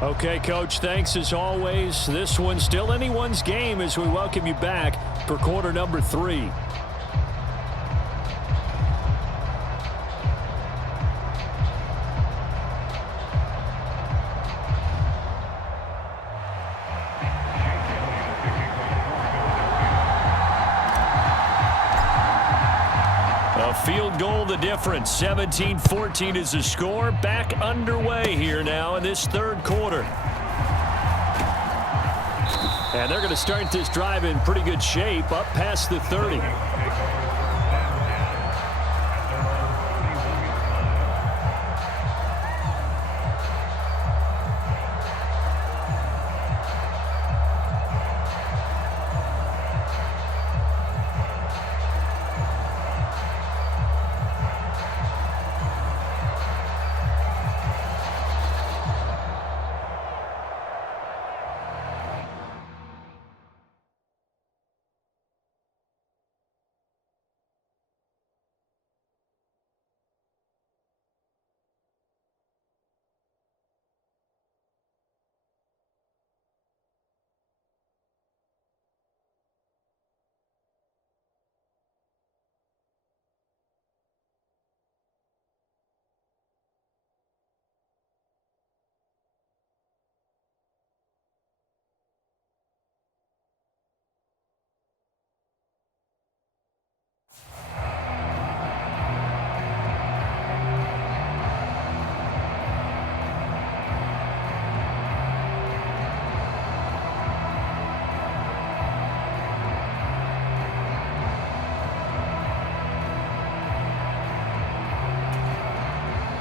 Okay, Coach, thanks as always. This one's still anyone's game as we welcome you back for quarter number 3. A field goal the difference. 17-14 is the score. Back underway here now in this third quarter. And they're going to start this drive in pretty good shape up past the 30.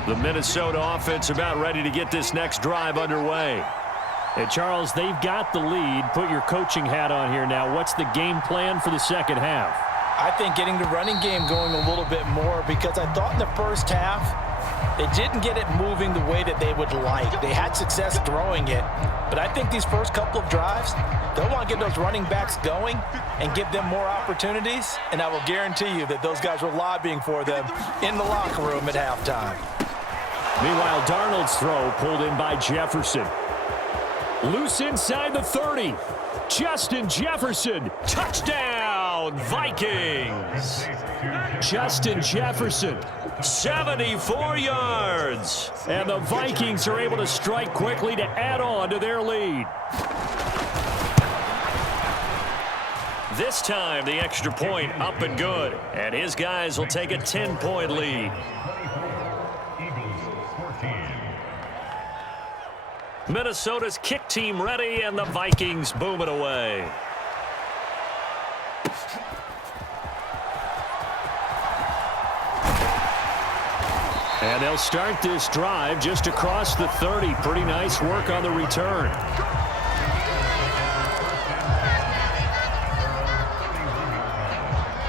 The Minnesota offense about ready to get this next drive underway. And Charles, they've got the lead. Put your coaching hat on here now. What's the game plan for the second half? I think getting the running game going a little bit more, because I thought in the first half they didn't get it moving the way that they would like. They had success throwing it, but I think these first couple of drives, they'll want to get those running backs going and give them more opportunities, and I will guarantee you that those guys were lobbying for them in the locker room at halftime. Meanwhile, Darnold's throw pulled in by Jefferson. Loose inside the 30. Justin Jefferson, touchdown, Vikings. Justin Jefferson, 74 yards. And the Vikings are able to strike quickly to add on to their lead. This time, the extra point up and good. And his guys will take a 10-point lead. Minnesota's kick team ready, and the Vikings boom it away. And they'll start this drive just across the 30. Pretty nice work on the return.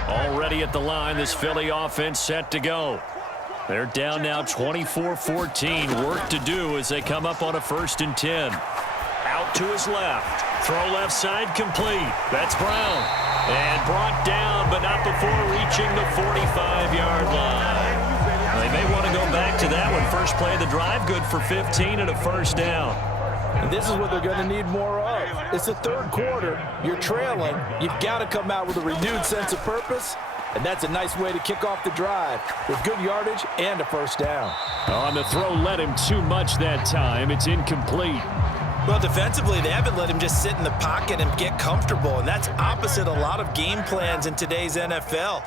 Already at the line, this Philly offense set to go. They're down now 24-14. Work to do as they come up on a 1st and 10. Out to his left. Throw left side complete. That's Brown. And brought down, but not before reaching the 45-yard line. They may want to go back to that one. First play of the drive, good for 15 and a first down. And this is what they're going to need more of. It's the third quarter. You're trailing. You've got to come out with a renewed sense of purpose. And that's a nice way to kick off the drive with good yardage and a first down. On the throw, let him too much that time. It's incomplete. Well, defensively, they haven't let him just sit in the pocket and get comfortable. And that's opposite a lot of game plans in today's NFL.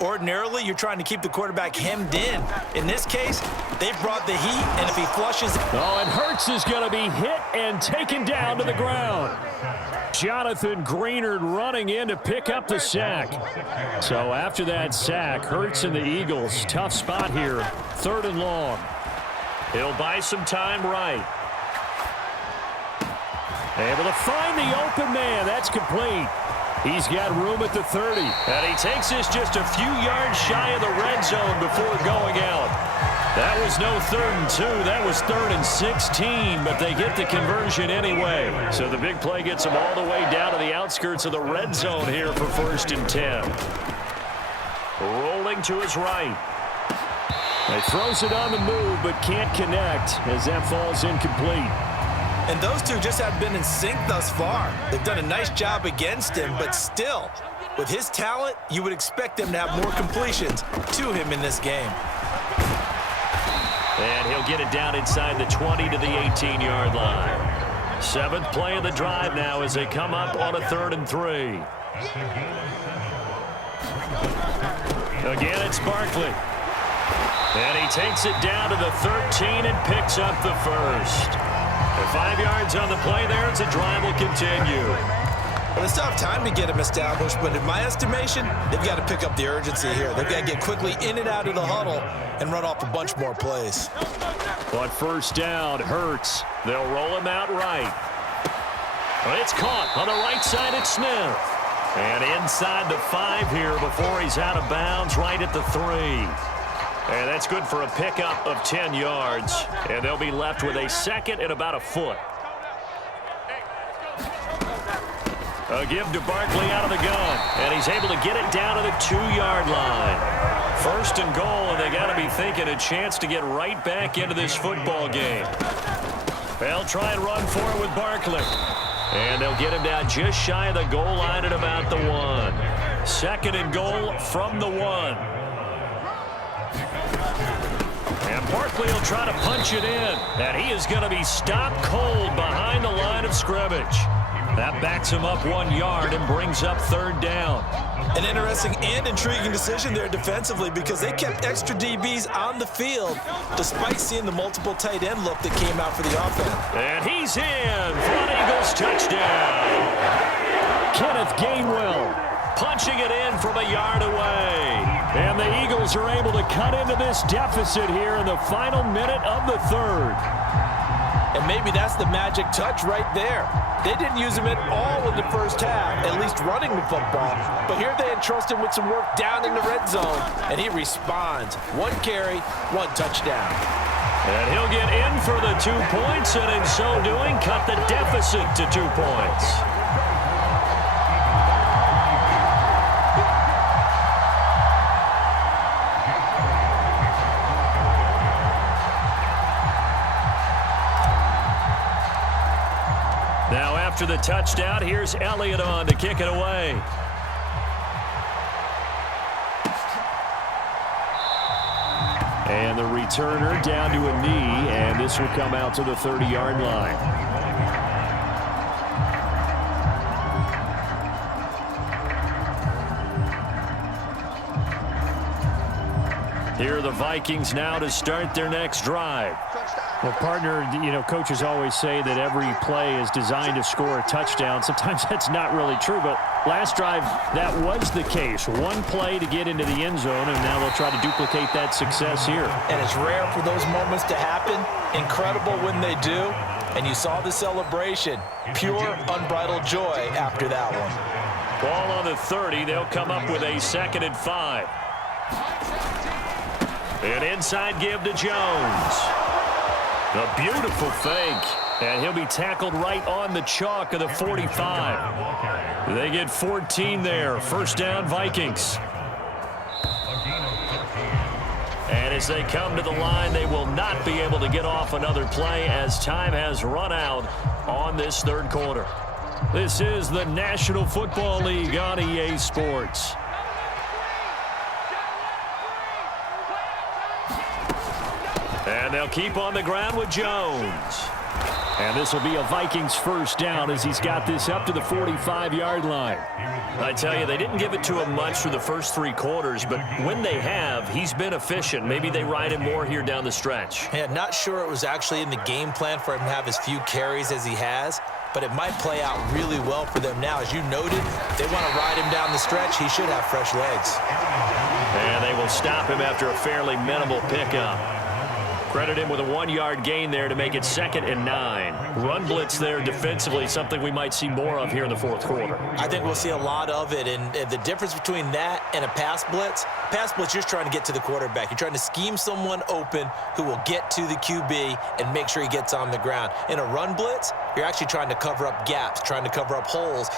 Ordinarily, you're trying to keep the quarterback hemmed in. In this case, they've brought the heat, and if he flushes... Oh, and Hurts is going to be hit and taken down to the ground. Jonathan Greenard running in to pick up the sack. So after that sack, Hurts and the Eagles, tough spot here, 3rd and long. He'll buy some time right. Able to find the open man. That's complete. He's got room at the 30. And he takes this just a few yards shy of the red zone before going out. That was no 3rd and 2. That was 3rd and 16, but they get the conversion anyway. So the big play gets them all the way down to the outskirts of the red zone here for 1st and 10. Rolling to his right. He throws it on the move, but can't connect as that falls incomplete. And those two just have been in sync thus far. They've done a nice job against him, but still, with his talent, you would expect them to have more completions to him in this game. And he'll get it down inside the 20 to the 18-yard line. 7th play of the drive now as they come up on a 3rd and 3. Again, it's Barkley. And he takes it down to the 13 and picks up the first. And 5 yards on the play there as the drive will continue. Well, they still have time to get him established, but in my estimation, they've got to pick up the urgency here. They've got to get quickly in and out of the huddle and run off a bunch more plays. But first down, Hurts. They'll roll him out right. But it's caught on the right side at Smith. And inside the 5 here before he's out of bounds right at the 3. And that's good for a pickup of 10 yards. And they'll be left with a 2nd and about a foot. A give to Barkley out of the gun. And he's able to get it down to the 2-yard line. 1st and goal, and they got to be thinking a chance to get right back into this football game. They'll try and run for it with Barkley. And they'll get him down just shy of the goal line at about the 1. 2nd and goal from the 1. And Barkley will try to punch it in. And he is going to be stopped cold behind the line of scrimmage. That backs him up 1 yard and brings up 3rd down. An interesting and intriguing decision there defensively because they kept extra DBs on the field despite seeing the multiple tight end look that came out for the offense. And he's in for an Eagles touchdown. Kenneth Gainwell punching it in from a yard away. And the Eagles are able to cut into this deficit here in the final minute of the 3rd. And maybe that's the magic touch right there. They didn't use him at all in the first half, at least running the football. But here they entrust him with some work down in the red zone, and he responds. 1 carry, 1 touchdown. And he'll get in for the 2 points, and in so doing, cut the deficit to 2 points. Now after the touchdown, here's Elliott on to kick it away. And the returner down to a knee, and this will come out to the 30-yard line. Here are the Vikings now to start their next drive. Well, partner, you know, coaches always say that every play is designed to score a touchdown. Sometimes that's not really true, but last drive, that was the case. 1 play to get into the end zone, and now they'll try to duplicate that success here. And it's rare for those moments to happen. Incredible when they do. And you saw the celebration. Pure, unbridled joy after that one. Ball on the 30. They'll come up with a 2nd and 5. An inside give to Jones. A beautiful fake. And he'll be tackled right on the chalk of the 45. They get 14 there. 1st down, Vikings. And as they come to the line, they will not be able to get off another play as time has run out on this 3rd quarter. This is the National Football League on EA Sports. And they'll keep on the ground with Jones. And this will be a Vikings 1st down as he's got this up to the 45-yard line. I tell you, they didn't give it to him much for the first 3 quarters, but when they have, he's been efficient. Maybe they ride him more here down the stretch. Yeah, not sure it was actually in the game plan for him to have as few carries as he has, but it might play out really well for them now. As you noted, they want to ride him down the stretch. He should have fresh legs. And they will stop him after a fairly minimal pickup. Credit him with a 1-yard gain there to make it 2nd and 9. Run blitz there defensively, something we might see more of here in the 4th quarter. I think we'll see a lot of it, and the difference between that and a pass blitz, you're just trying to get to the quarterback. You're trying to scheme someone open who will get to the QB and make sure he gets on the ground. In a run blitz, you're actually trying to cover up gaps, trying to cover up holes.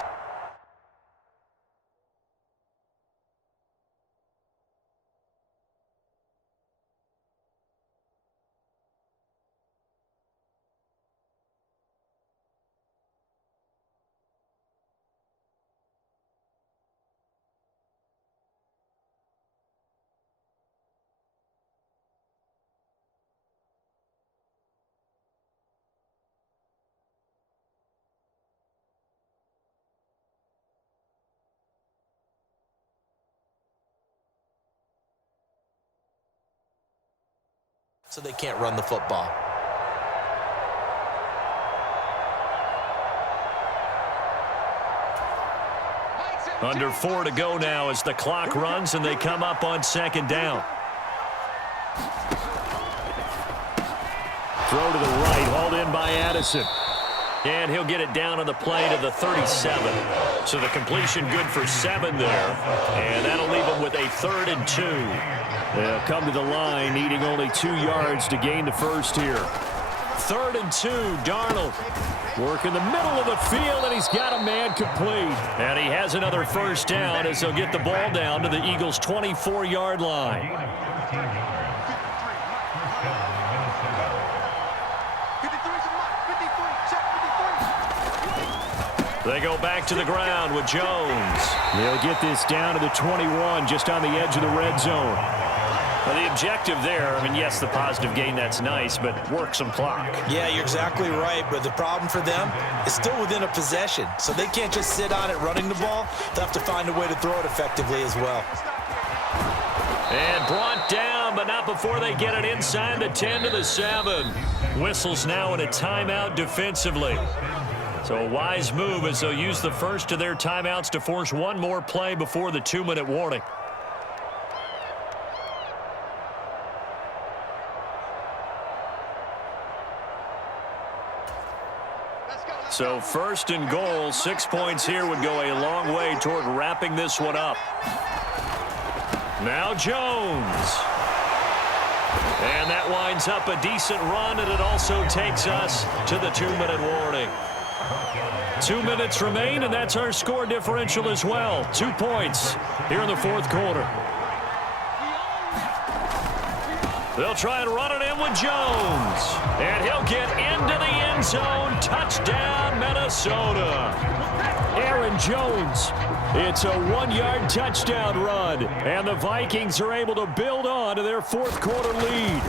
so they can't run the football. Under 4 to go now as the clock runs and they come up on second down. Throw to the right, hauled in by Addison. And he'll get it down on the play to the 37. So the completion good for 7 there. And that'll leave them with a 3rd and 2. They'll come to the line, needing only 2 yards to gain the first here. 3rd and 2, Darnold. Work in the middle of the field, and he's got a man complete. And he has another first down as they'll get the ball down to the Eagles' 24-yard line. They go back to the ground with Jones. They'll get this down to the 21, just on the edge of the red zone. Well, the objective there, I mean, yes, the positive gain, that's nice, but work some clock. Yeah, you're exactly right, but the problem for them is still within a possession, so they can't just sit on it running the ball. They'll have to find a way to throw it effectively as well. And brought down, but not before they get it inside the 10 to the 7. Whistles now in a timeout defensively. So a wise move as they'll use the first of their timeouts to force one more play before the 2-minute warning. So 1st and goal, 6 points here would go a long way toward wrapping this one up. Now Jones. And that winds up a decent run, and it also takes us to the 2-minute warning. 2 minutes remain, and that's our score differential as well. 2 points here in the 4th quarter. They'll try and run it in with Jones. And he'll get into the end zone. Touchdown, Minnesota. Aaron Jones. It's a 1-yard touchdown run. And the Vikings are able to build on to their 4th quarter lead.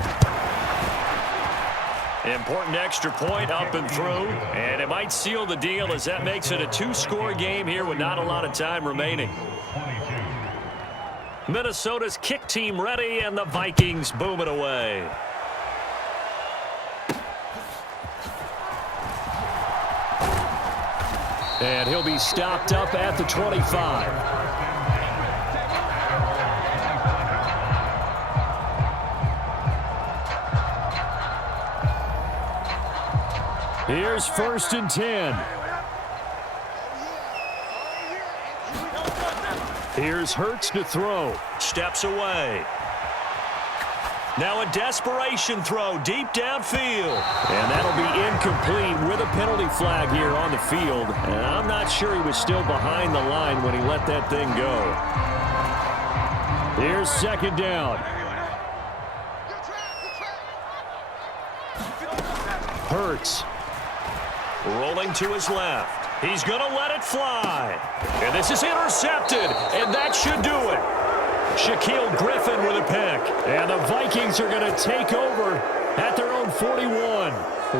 Important extra point up and through. And it might seal the deal as that makes it a 2-score game here with not a lot of time remaining. Minnesota's kick team ready, and the Vikings boom it away. And he'll be stopped up at the 25. Here's 1st and 10. Here's Hurts to throw. Steps away. Now a desperation throw deep downfield. And that'll be incomplete with a penalty flag here on the field. And I'm not sure he was still behind the line when he let that thing go. Here's 2nd down. Hurts. Rolling to his left. He's going to let it fly. And this is intercepted, and that should do it. Shaquille Griffin with a pick. And the Vikings are going to take over at their own 41.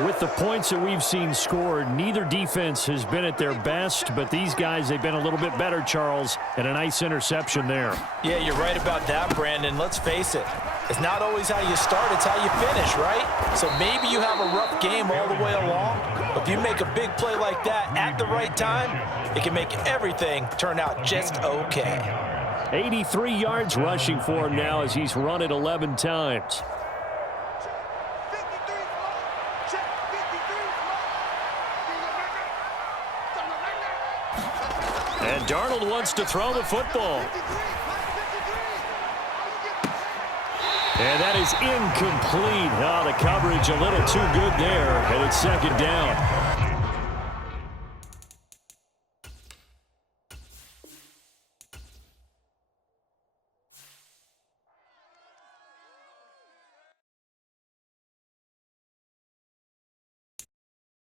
With the points that we've seen scored, neither defense has been at their best, but these guys, they've been a little bit better, Charles, and a nice interception there. Yeah, you're right about that, Brandon. Let's face it. It's not always how you start, it's how you finish, right? So maybe you have a rough game all the way along, but if you make a big play like that at the right time, it can make everything turn out just okay. 83 yards rushing for him now as he's run it 11 times. And Darnold wants to throw the football. And that is incomplete. Oh, the coverage a little too good there, and it's 2nd down.